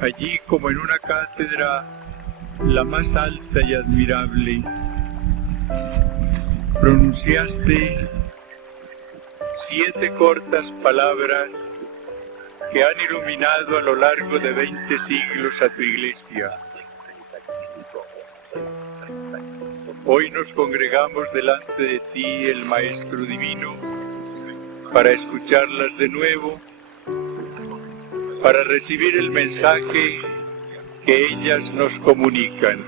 Allí, como en una cátedra, la más alta y admirable, pronunciaste 7 cortas palabras que han iluminado a lo largo de 20 siglos a tu iglesia. Hoy nos congregamos delante de ti, el Maestro Divino, para escucharlas de nuevo, para recibir el mensaje que ellas nos comunican.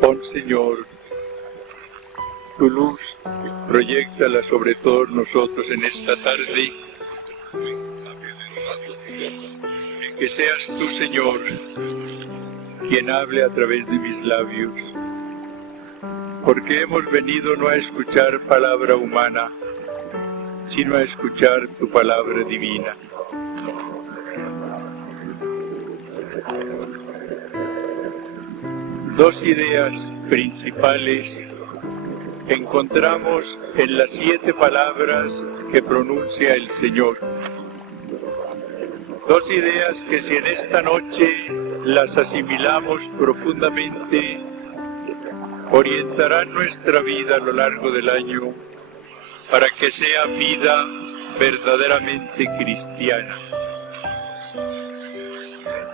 Pon, Señor, tu luz, proyéctala sobre todos nosotros en esta tarde. Que seas tú, Señor, quien hable a través de mis labios, porque hemos venido no a escuchar palabra humana, sino a escuchar tu palabra divina. Dos ideas principales encontramos en las 7 palabras que pronuncia el Señor. Dos ideas que si en esta noche las asimilamos profundamente, orientarán nuestra vida a lo largo del año para que sea vida verdaderamente cristiana.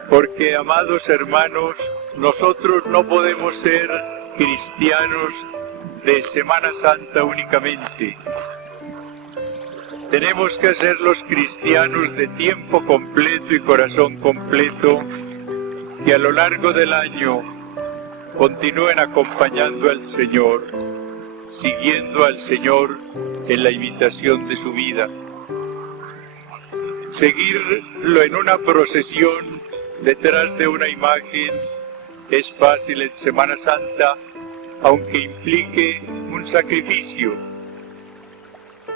Porque, amados hermanos, nosotros no podemos ser cristianos de Semana Santa únicamente. Tenemos que ser los cristianos de tiempo completo y corazón completo, que a lo largo del año continúen acompañando al Señor, siguiendo al Señor en la imitación de su vida. Seguirlo en una procesión detrás de una imagen es fácil en Semana Santa, aunque implique un sacrificio.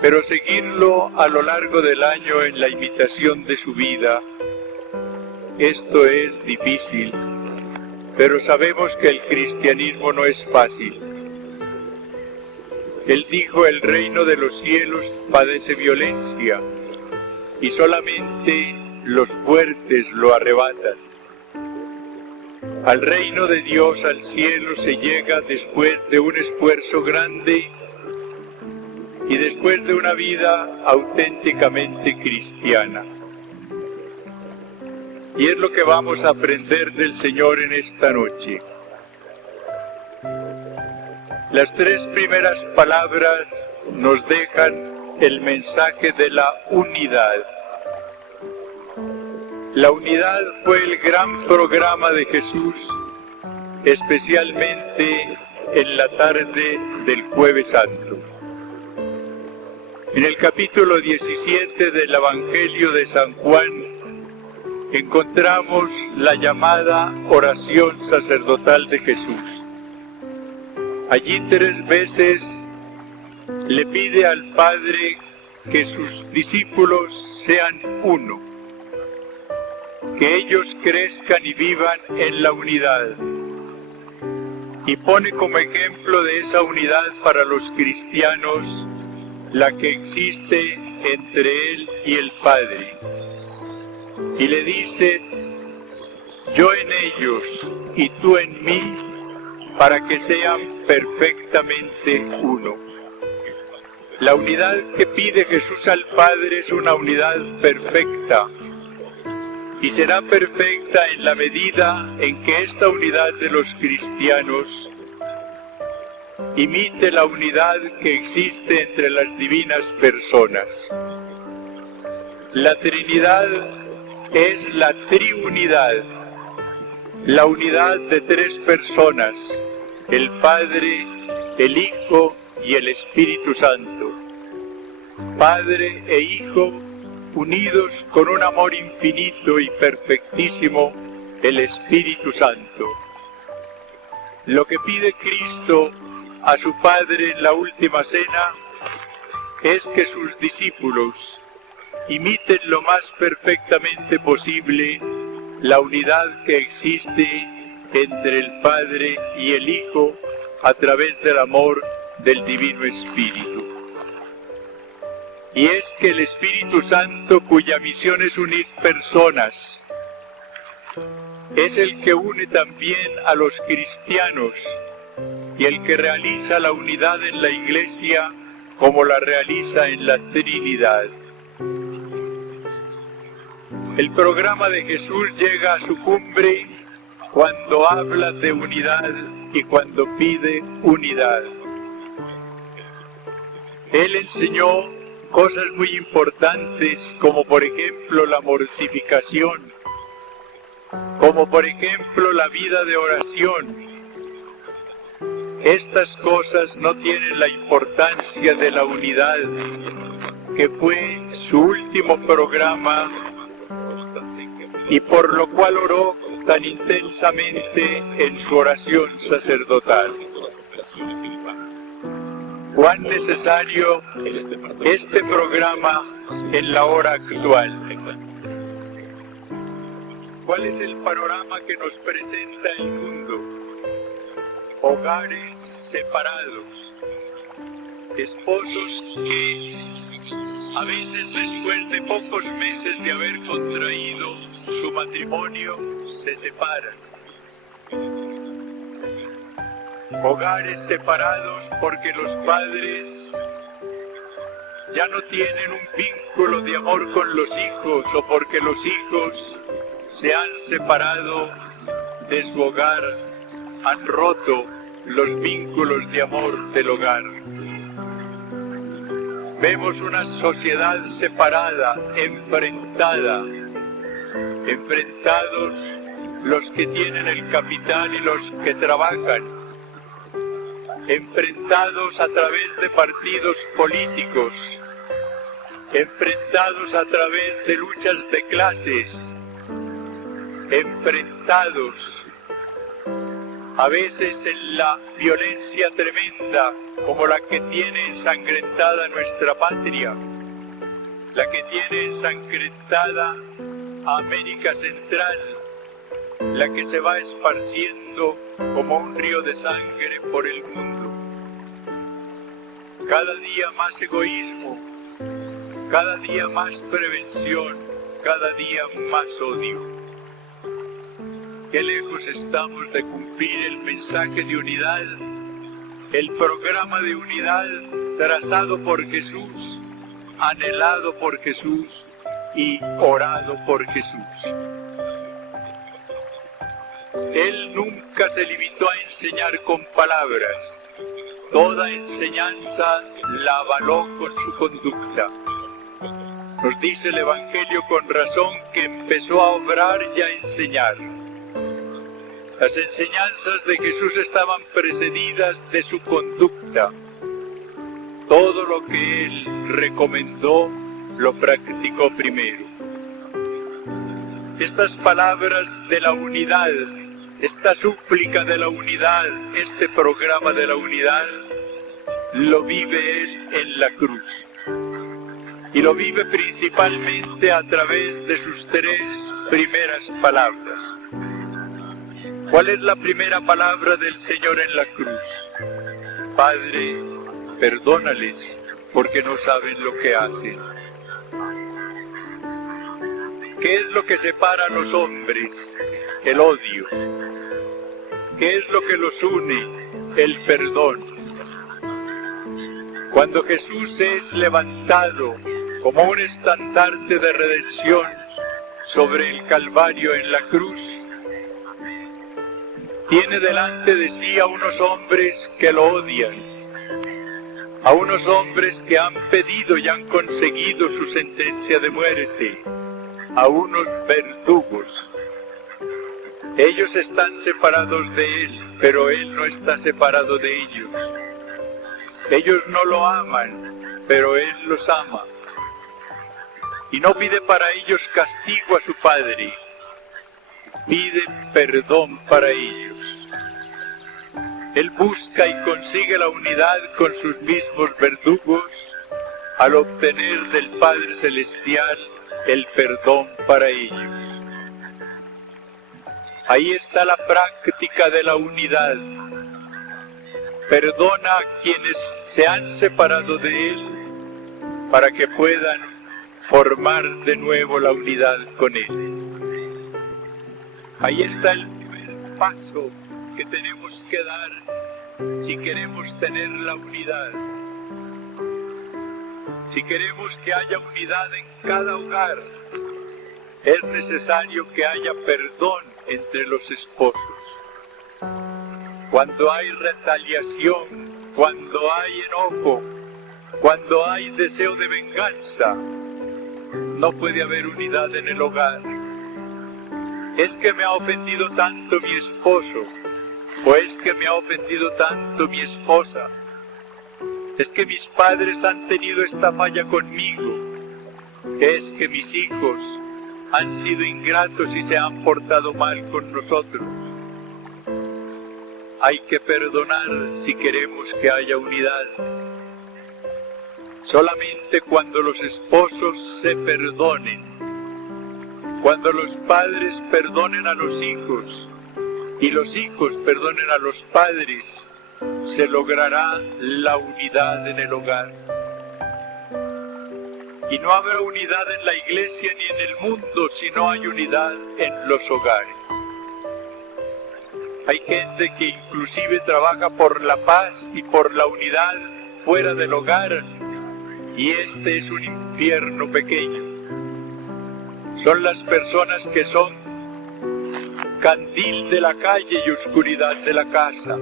Pero seguirlo a lo largo del año en la imitación de su vida, esto es difícil, pero sabemos que el cristianismo no es fácil. Él dijo: el reino de los cielos padece violencia, y solamente los fuertes lo arrebatan. Al reino de Dios, al cielo, se llega después de un esfuerzo grande y después de una vida auténticamente cristiana. Y es lo que vamos a aprender del Señor en esta noche. Las 3 primeras palabras nos dejan el mensaje de la unidad. La unidad fue el gran programa de Jesús, especialmente en la tarde del Jueves Santo. En el capítulo 17 del Evangelio de San Juan encontramos la llamada oración sacerdotal de Jesús. Allí 3 veces le pide al Padre que sus discípulos sean uno, que ellos crezcan y vivan en la unidad. Y pone como ejemplo de esa unidad para los cristianos la que existe entre Él y el Padre. Y le dice: yo en ellos y tú en mí, para que sean perfectamente uno. La unidad que pide Jesús al Padre es una unidad perfecta, y será perfecta en la medida en que esta unidad de los cristianos imite la unidad que existe entre las divinas personas. La Trinidad es la triunidad, la unidad de 3 personas, el Padre, el Hijo y el Espíritu Santo. Padre e Hijo unidos con un amor infinito y perfectísimo, el Espíritu Santo. Lo que pide Cristo a su Padre en la última cena es que sus discípulos imiten lo más perfectamente posible la unidad que existe entre el Padre y el Hijo a través del amor del Divino Espíritu. Y es que el Espíritu Santo, cuya misión es unir personas, es el que une también a los cristianos y el que realiza la unidad en la Iglesia como la realiza en la Trinidad. El programa de Jesús llega a su cumbre cuando habla de unidad y cuando pide unidad. Él enseñó cosas muy importantes, como por ejemplo la mortificación, como por ejemplo la vida de oración. Estas cosas no tienen la importancia de la unidad, que fue su último programa y por lo cual oró tan intensamente en su oración sacerdotal. Cuán necesario este programa en la hora actual. ¿Cuál es el panorama que nos presenta el mundo? Hogares separados, esposos que a veces después de pocos meses de haber contraído su matrimonio se separan. Hogares separados porque los padres ya no tienen un vínculo de amor con los hijos o porque los hijos se han separado de su hogar, han roto los vínculos de amor del hogar. Vemos una sociedad separada, enfrentados los que tienen el capital y los que trabajan, enfrentados a través de partidos políticos, enfrentados a través de luchas de clases, enfrentados a veces en la violencia tremenda como la que tiene ensangrentada nuestra patria, la que tiene ensangrentada a América Central, la que se va esparciendo como un río de sangre por el mundo. Cada día más egoísmo, cada día más prevención, cada día más odio. Qué lejos estamos de cumplir el mensaje de unidad, el programa de unidad trazado por Jesús, anhelado por Jesús y orado por Jesús. Él nunca se limitó a enseñar con palabras, toda enseñanza la avaló con su conducta. Nos dice el Evangelio con razón que empezó a obrar y a enseñar. Las enseñanzas de Jesús estaban precedidas de su conducta. Todo lo que Él recomendó lo practicó primero. Estas palabras de la unidad, esta súplica de la unidad, este programa de la unidad, lo vive Él en la cruz. Y lo vive principalmente a través de sus tres primeras palabras. ¿Cuál es la primera palabra del Señor en la cruz? Padre, perdónales, porque no saben lo que hacen. ¿Qué es lo que separa a los hombres? El odio. ¿Qué es lo que los une? El perdón. Cuando Jesús es levantado como un estandarte de redención sobre el Calvario en la cruz, tiene delante de sí a unos hombres que lo odian, a unos hombres que han pedido y han conseguido su sentencia de muerte, a unos verdugos. Ellos están separados de Él, pero Él no está separado de ellos. Ellos no lo aman, pero Él los ama. Y no pide para ellos castigo a su Padre, pide perdón para ellos. Él busca y consigue la unidad con sus mismos verdugos al obtener del Padre Celestial el perdón para ellos. Ahí está la práctica de la unidad. Perdona a quienes se han separado de Él para que puedan formar de nuevo la unidad con Él. Ahí está el primer paso que tenemos que dar si queremos tener la unidad. Si queremos que haya unidad en cada hogar, es necesario que haya perdón entre los esposos. Cuando hay retaliación, cuando hay enojo, cuando hay deseo de venganza, no puede haber unidad en el hogar. Es que me ha ofendido tanto mi esposo, o es que me ha ofendido tanto mi esposa. Es que mis padres han tenido esta falla conmigo. Es que mis hijos han sido ingratos y se han portado mal con nosotros. Hay que perdonar si queremos que haya unidad. Solamente cuando los esposos se perdonen, cuando los padres perdonen a los hijos y los hijos perdonen a los padres, se logrará la unidad en el hogar. Y no habrá unidad en la iglesia ni en el mundo si no hay unidad en los hogares. Hay gente que inclusive trabaja por la paz y por la unidad fuera del hogar, y este es un infierno pequeño. Son las personas que son candil de la calle y oscuridad de la casa.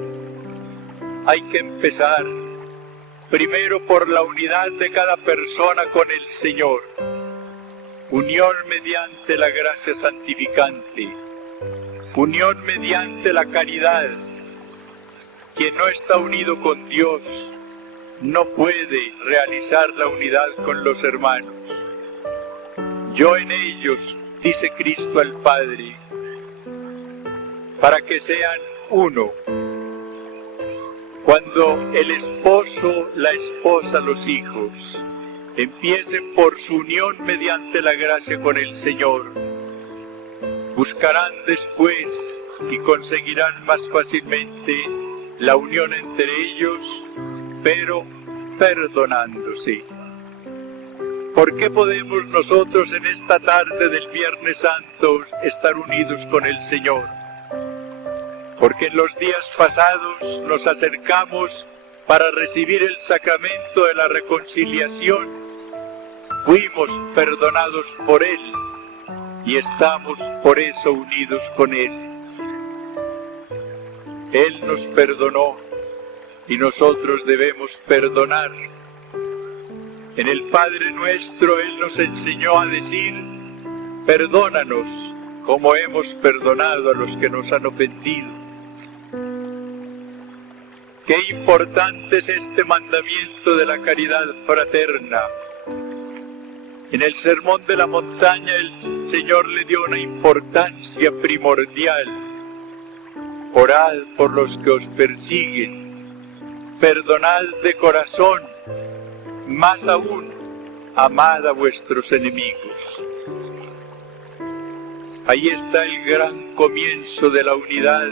Hay que empezar primero por la unidad de cada persona con el Señor. Unión mediante la gracia santificante. Unión mediante la caridad. Quien no está unido con Dios no puede realizar la unidad con los hermanos. Yo en ellos, dice Cristo al Padre, para que sean uno. Cuando el esposo, la esposa, los hijos empiecen por su unión mediante la gracia con el Señor, buscarán después y conseguirán más fácilmente la unión entre ellos, pero perdonándose. ¿Por qué podemos nosotros en esta tarde del Viernes Santo estar unidos con el Señor? Porque en los días pasados nos acercamos para recibir el sacramento de la reconciliación, fuimos perdonados por Él y estamos por eso unidos con Él. Él nos perdonó y nosotros debemos perdonar. En el Padre Nuestro Él nos enseñó a decir: perdónanos como hemos perdonado a los que nos han ofendido. Qué importante es este mandamiento de la caridad fraterna. En el Sermón de la Montaña el Señor le dio una importancia primordial. Orad por los que os persiguen, perdonad de corazón, más aún, amad a vuestros enemigos. Ahí está el gran comienzo de la unidad,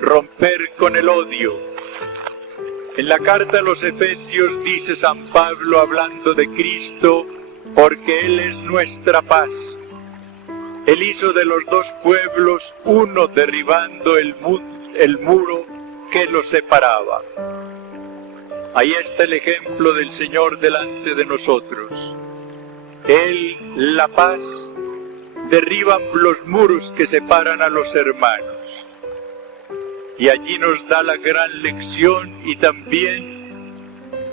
romper con el odio. En la carta a los Efesios dice San Pablo, hablando de Cristo, porque Él es nuestra paz. Él hizo de los dos pueblos uno, derribando el muro que los separaba. Ahí está el ejemplo del Señor delante de nosotros. Él, la paz, derriba los muros que separan a los hermanos. Y allí nos da la gran lección y también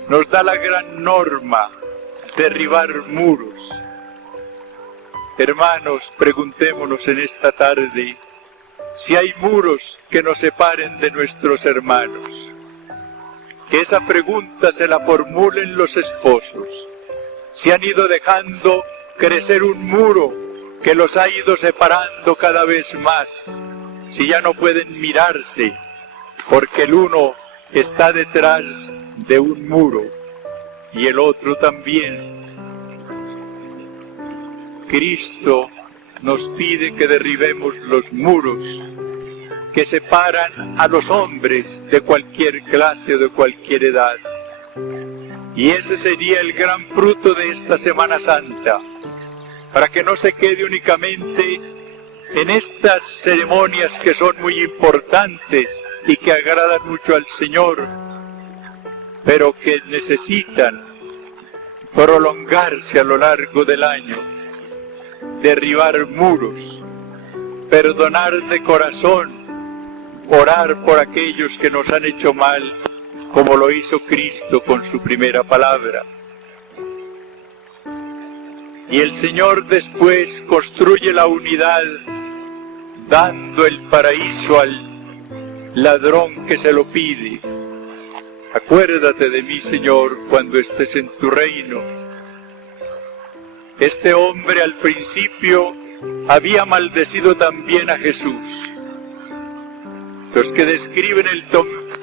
nos da la gran norma: derribar muros. Hermanos, preguntémonos en esta tarde si hay muros que nos separen de nuestros hermanos. Que esa pregunta se la formulen los esposos. Si han ido dejando crecer un muro que los ha ido separando cada vez más, si ya no pueden mirarse, porque el uno está detrás de un muro y el otro también. Cristo nos pide que derribemos los muros que separan a los hombres de cualquier clase o de cualquier edad. Y ese sería el gran fruto de esta Semana Santa, para que no se quede únicamente en estas ceremonias que son muy importantes y que agradan mucho al Señor, pero que necesitan prolongarse a lo largo del año, derribar muros, perdonar de corazón, orar por aquellos que nos han hecho mal, como lo hizo Cristo con su primera palabra. Y el Señor después construye la unidad, dando el paraíso al ladrón que se lo pide. Acuérdate de mí, Señor, cuando estés en tu reino. Este hombre al principio había maldecido también a Jesús. Los que describen el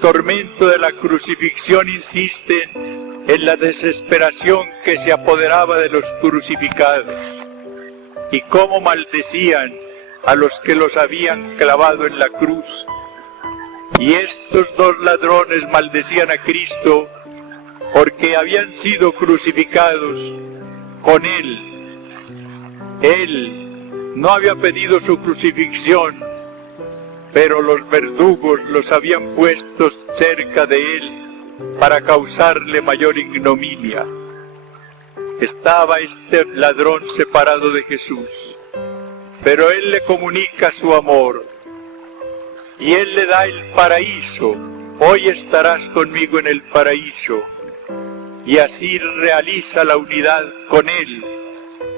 tormento de la crucifixión insisten en la desesperación que se apoderaba de los crucificados y cómo maldecían a los que los habían clavado en la cruz. Y estos dos ladrones maldecían a Cristo porque habían sido crucificados con Él. Él no había pedido su crucifixión, pero los verdugos los habían puesto cerca de Él para causarle mayor ignominia. Estaba este ladrón separado de Jesús, pero Él le comunica su amor y Él le da el paraíso. Hoy estarás conmigo en el paraíso. Y así realiza la unidad con Él,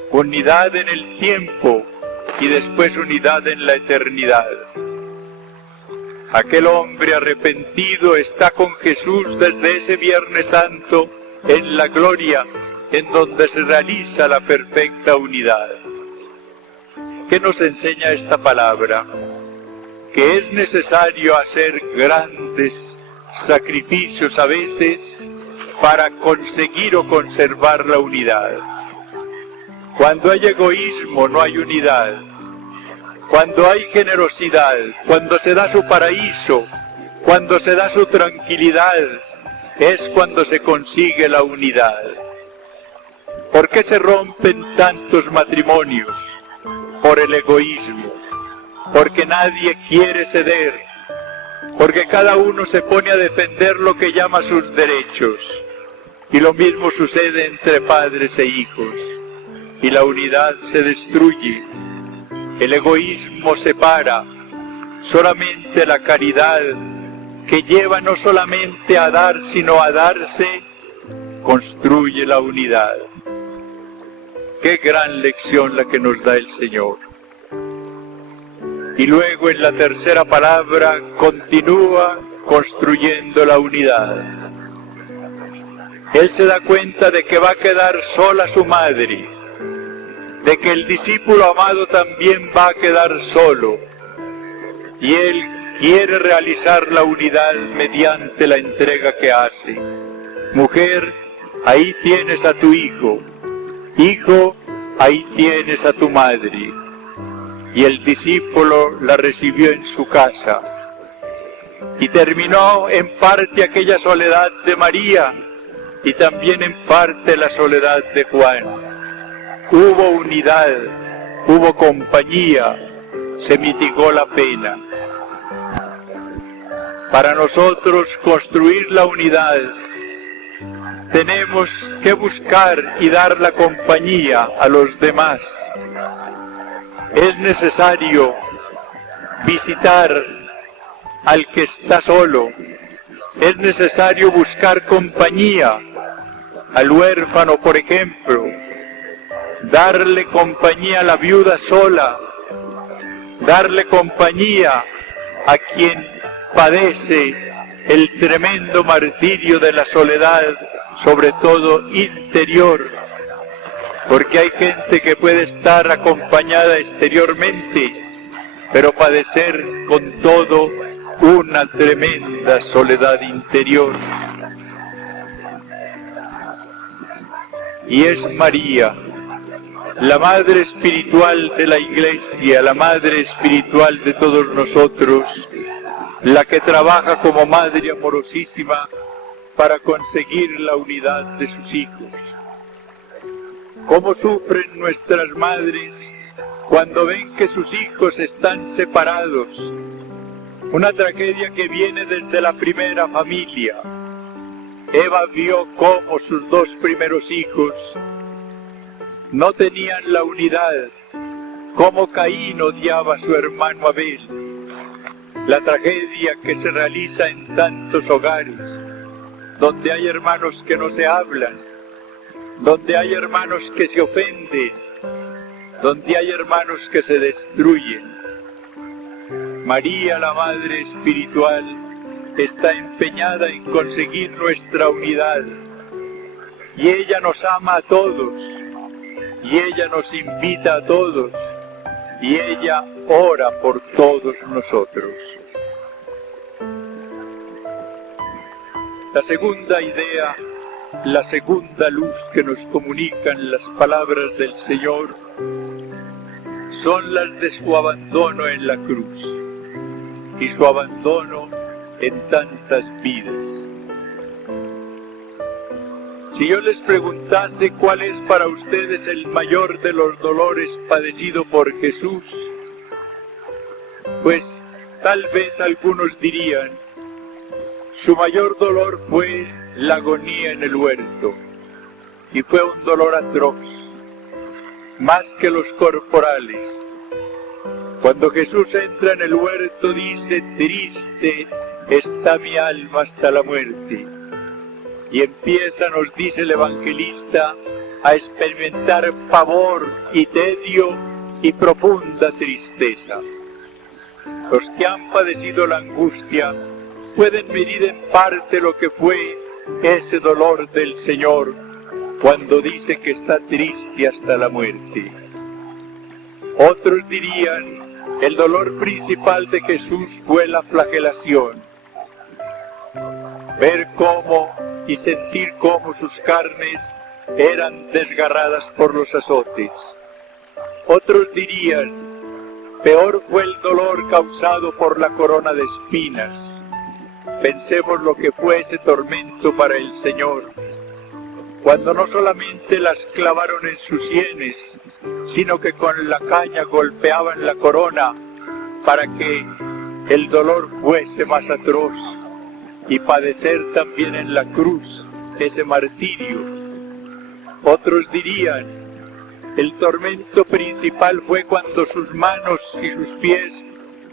unidad en el tiempo y después unidad en la eternidad. Aquel hombre arrepentido está con Jesús desde ese Viernes Santo en la gloria, en donde se realiza la perfecta unidad. ¿Qué nos enseña esta palabra? Que es necesario hacer grandes sacrificios a veces para conseguir o conservar la unidad. Cuando hay egoísmo no hay unidad. Cuando hay generosidad, cuando se da su paraíso, cuando se da su tranquilidad, es cuando se consigue la unidad. ¿Por qué se rompen tantos matrimonios? Por el egoísmo, porque nadie quiere ceder, porque cada uno se pone a defender lo que llama sus derechos. Y lo mismo sucede entre padres e hijos, y la unidad se destruye. El egoísmo separa. Solamente la caridad, que lleva no solamente a dar, sino a darse, construye la unidad. Qué gran lección la que nos da el Señor. Y luego en la tercera palabra continúa construyendo la unidad. Él se da cuenta de que va a quedar sola su madre, de que el discípulo amado también va a quedar solo, y Él quiere realizar la unidad mediante la entrega que hace. Mujer, ahí tienes a tu hijo. Hijo, ahí tienes a tu madre. Y el discípulo la recibió en su casa. Y terminó en parte aquella soledad de María, y también en parte la soledad de Juan. Hubo unidad, hubo compañía, se mitigó la pena. Para nosotros construir la unidad, tenemos que buscar y dar la compañía a los demás. Es necesario visitar al que está solo. Es necesario buscar compañía al huérfano, por ejemplo. Darle compañía a la viuda sola. Darle compañía a quien padece el tremendo martirio de la soledad, sobre todo interior, porque hay gente que puede estar acompañada exteriormente, pero padecer con todo una tremenda soledad interior. Y es María la madre espiritual de la Iglesia, la madre espiritual de todos nosotros, la que trabaja como madre amorosísima para conseguir la unidad de sus hijos. ¿Cómo sufren nuestras madres cuando ven que sus hijos están separados? Una tragedia que viene desde la primera familia. Eva vio cómo sus dos primeros hijos no tenían la unidad, cómo Caín odiaba a su hermano Abel. La tragedia que se realiza en tantos hogares, donde hay hermanos que no se hablan, donde hay hermanos que se ofenden, donde hay hermanos que se destruyen. María, la Madre Espiritual, está empeñada en conseguir nuestra unidad, y ella nos ama a todos, y ella nos invita a todos, y ella ora por todos nosotros. La segunda idea, la segunda luz que nos comunican las palabras del Señor, son las de su abandono en la cruz y su abandono en tantas vidas. Si yo les preguntase cuál es para ustedes el mayor de los dolores padecido por Jesús, pues tal vez algunos dirían, su mayor dolor fue la agonía en el huerto, y fue un dolor atroz, más que los corporales. Cuando Jesús entra en el huerto dice, triste está mi alma hasta la muerte. Y empieza, nos dice el evangelista, a experimentar pavor y tedio y profunda tristeza. Los que han padecido la angustia pueden medir en parte lo que fue ese dolor del Señor cuando dice que está triste hasta la muerte. Otros dirían, el dolor principal de Jesús fue la flagelación. Ver cómo y sentir cómo sus carnes eran desgarradas por los azotes. Otros dirían, peor fue el dolor causado por la corona de espinas. Pensemos lo que fue ese tormento para el Señor, cuando no solamente las clavaron en sus sienes, sino que con la caña golpeaban la corona para que el dolor fuese más atroz y padecer también en la cruz ese martirio. Otros dirían, el tormento principal fue cuando sus manos y sus pies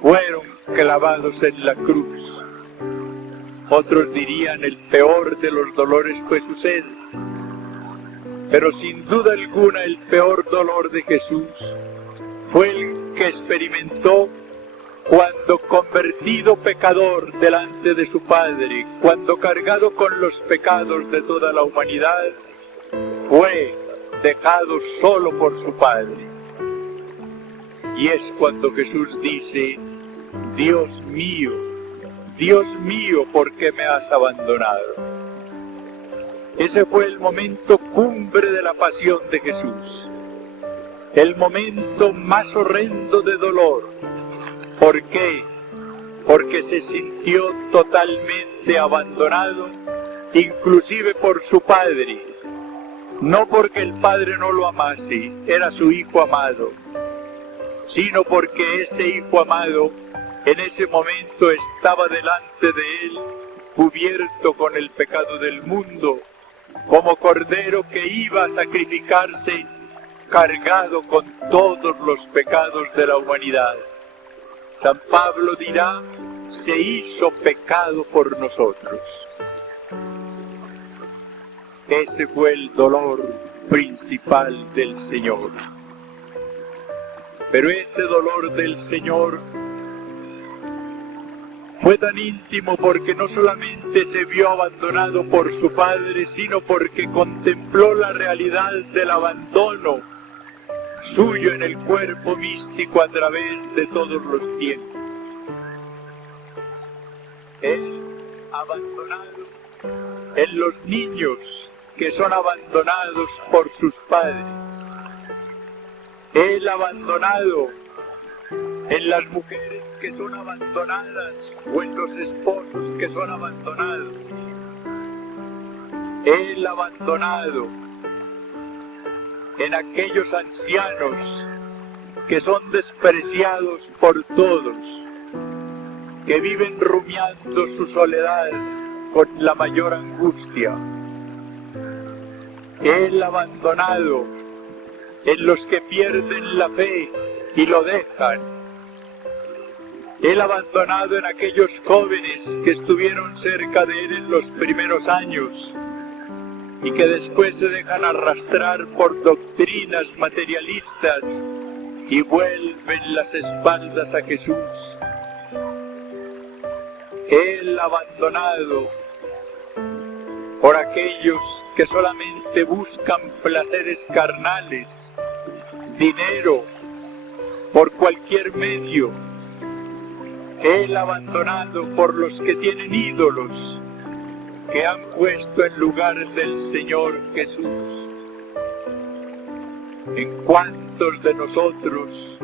fueron clavados en la cruz. Otros dirían, el peor de los dolores fue su sed. Pero sin duda alguna el peor dolor de Jesús fue el que experimentó cuando convertido pecador delante de su Padre, cuando cargado con los pecados de toda la humanidad, fue dejado solo por su Padre. Y es cuando Jesús dice, Dios mío, ¿por qué me has abandonado? Ese fue el momento cumbre de la pasión de Jesús, el momento más horrendo de dolor. ¿Por qué? Porque se sintió totalmente abandonado, inclusive por su Padre. No porque el Padre no lo amase, era su Hijo amado, sino porque ese Hijo amado en ese momento estaba delante de él, cubierto con el pecado del mundo, como cordero que iba a sacrificarse, cargado con todos los pecados de la humanidad. San Pablo dirá, se hizo pecado por nosotros. Ese fue el dolor principal del Señor. Pero ese dolor del Señor fue tan íntimo porque no solamente se vio abandonado por su Padre, sino porque contempló la realidad del abandono suyo en el cuerpo místico a través de todos los tiempos. Él abandonado en los niños que son abandonados por sus padres. Él abandonado en las mujeres que son abandonadas o en los esposos que son abandonados. Él abandonado en aquellos ancianos que son despreciados por todos, que viven rumiando su soledad con la mayor angustia. Él abandonado en los que pierden la fe y lo dejan. Él abandonado en aquellos jóvenes que estuvieron cerca de él en los primeros años y que después se dejan arrastrar por doctrinas materialistas y vuelven las espaldas a Jesús. Él abandonado por aquellos que solamente buscan placeres carnales, dinero, por cualquier medio. Él abandonado por los que tienen ídolos, que han puesto en lugar del Señor Jesús. ¿En cuántos de nosotros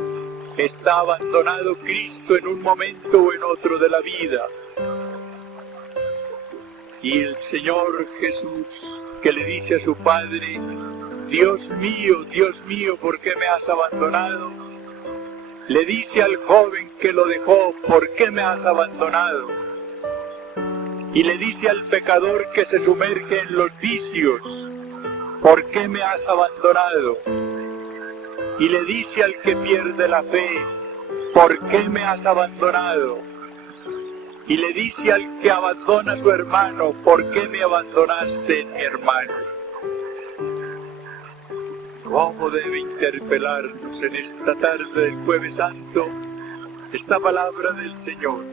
está abandonado Cristo en un momento o en otro de la vida? Y el Señor Jesús, que le dice a su Padre: Dios mío, ¿por qué me has abandonado? Le dice al joven que lo dejó: ¿por qué me has abandonado? Y le dice al pecador que se sumerge en los vicios: ¿por qué me has abandonado? Y le dice al que pierde la fe: ¿por qué me has abandonado? Y le dice al que abandona a su hermano: ¿por qué me abandonaste, mi hermano? ¿Cómo debe interpelarnos en esta tarde del Jueves Santo esta palabra del Señor?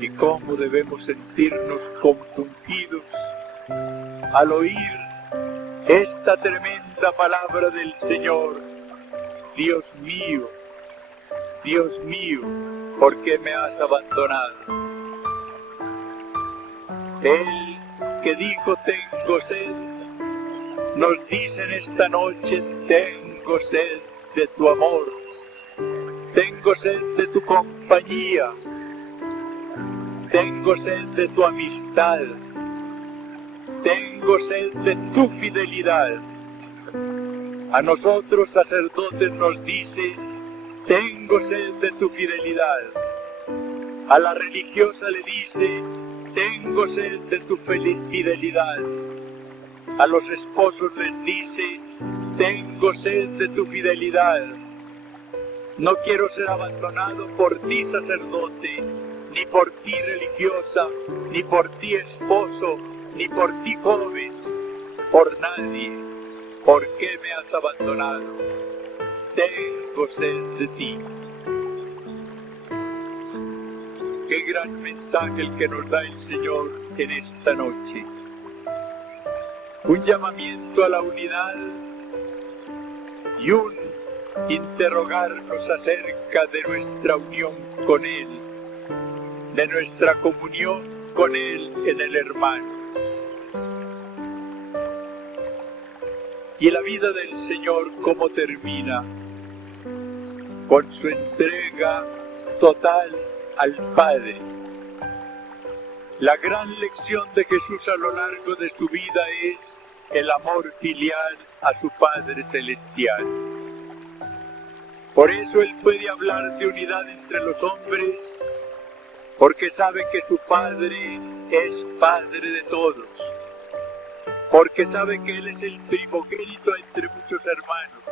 Y cómo debemos sentirnos compungidos al oír esta tremenda palabra del Señor: Dios mío, ¿por qué me has abandonado? Él que dijo: tengo sed, nos dice en esta noche: tengo sed de tu amor, tengo sed de tu compañía, tengo sed de tu amistad, tengo sed de tu fidelidad. A nosotros sacerdotes nos dice: tengo sed de tu fidelidad. A la religiosa le dice: tengo sed de tu fidelidad. A los esposos les dice: tengo sed de tu fidelidad. No quiero ser abandonado por ti, sacerdote, ni por ti, religiosa, ni por ti, esposo, ni por ti, joven, por nadie. ¿Por qué me has abandonado? Tengo sed de ti. Qué gran mensaje el que nos da el Señor en esta noche. Un llamamiento a la unidad y un interrogarnos acerca de nuestra unión con Él, de nuestra comunión con Él en el hermano. Y la vida del Señor, ¿cómo termina? Con su entrega total al Padre. La gran lección de Jesús a lo largo de su vida es el amor filial a su Padre Celestial. Por eso Él puede hablar de unidad entre los hombres, porque sabe que su Padre es Padre de todos, porque sabe que Él es el primogénito entre muchos hermanos,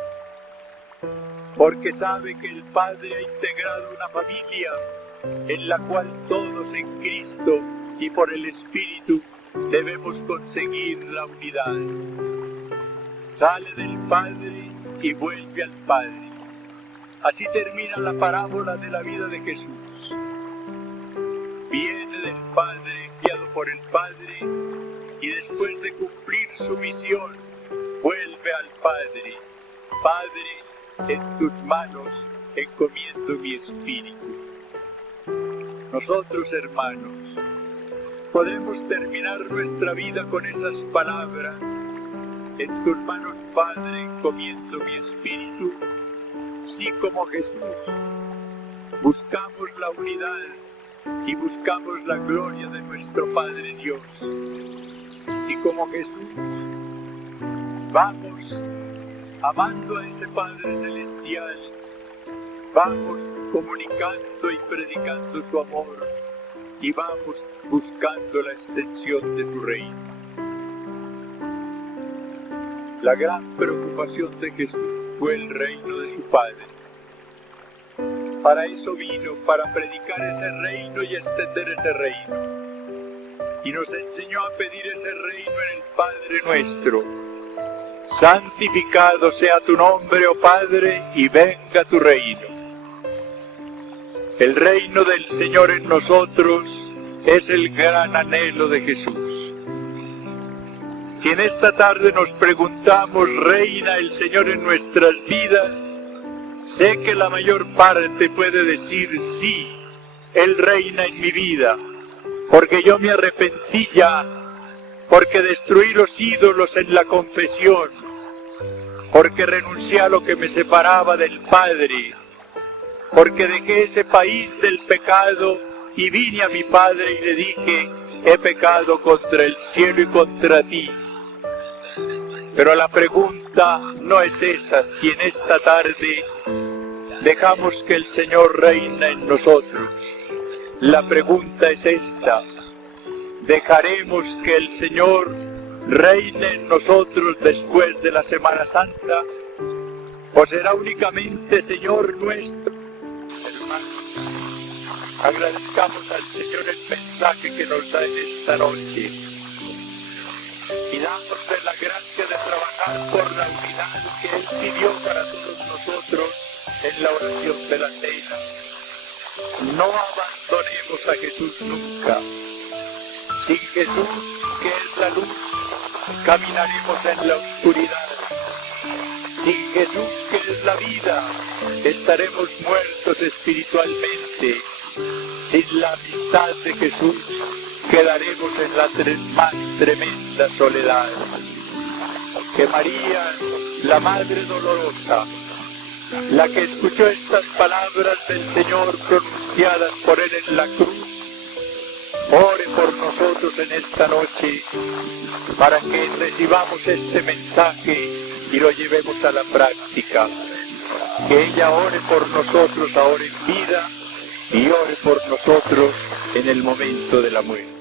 porque sabe que el Padre ha integrado una familia en la cual todos en Cristo y por el Espíritu debemos conseguir la unidad. Sale del Padre y vuelve al Padre. Así termina la parábola de la vida de Jesús. Viene del Padre, guiado por el Padre, y después de cumplir su misión, vuelve al Padre. Padre, en tus manos encomiendo mi espíritu. Nosotros, hermanos, podemos terminar nuestra vida con esas palabras: en tus manos Padre, encomiendo mi espíritu, si como Jesús buscamos la unidad y buscamos la gloria de nuestro Padre Dios, si como Jesús vamos amando a ese Padre Celestial, vamos comunicando y predicando su amor y vamos buscando la extensión de su reino. La gran preocupación de Jesús fue el reino de su Padre. Para eso vino, para predicar ese reino y extender ese reino. Y nos enseñó a pedir ese reino en el Padre nuestro. Santificado sea tu nombre, oh Padre, y venga tu reino. El reino del Señor en nosotros es el gran anhelo de Jesús. Si en esta tarde nos preguntamos, ¿reina el Señor en nuestras vidas? Sé que la mayor parte puede decir, sí, Él reina en mi vida, porque yo me arrepentí ya, porque destruí los ídolos en la confesión, porque renuncié a lo que me separaba del Padre, porque dejé ese país del pecado y vine a mi Padre y le dije, he pecado contra el cielo y contra ti. Pero la pregunta no es esa, si en esta tarde dejamos que el Señor reina en nosotros. La pregunta es esta, ¿dejaremos que el Señor reine en nosotros después de la Semana Santa? ¿O será únicamente Señor nuestro? Hermanos, agradezcamos al Señor el mensaje que nos da en esta noche. Y dándole la gracia de trabajar por la unidad que Él pidió para todos nosotros en la oración de la cena. No abandonemos a Jesús nunca. Sin Jesús, que es la luz, caminaremos en la oscuridad. Sin Jesús, que es la vida, estaremos muertos espiritualmente. Sin la amistad de Jesús, quedaremos en la más tremenda soledad. Que María, la Madre Dolorosa, la que escuchó estas palabras del Señor pronunciadas por Él en la cruz, ore por nosotros en esta noche, para que recibamos este mensaje y lo llevemos a la práctica. Que ella ore por nosotros ahora en vida y ore por nosotros en el momento de la muerte.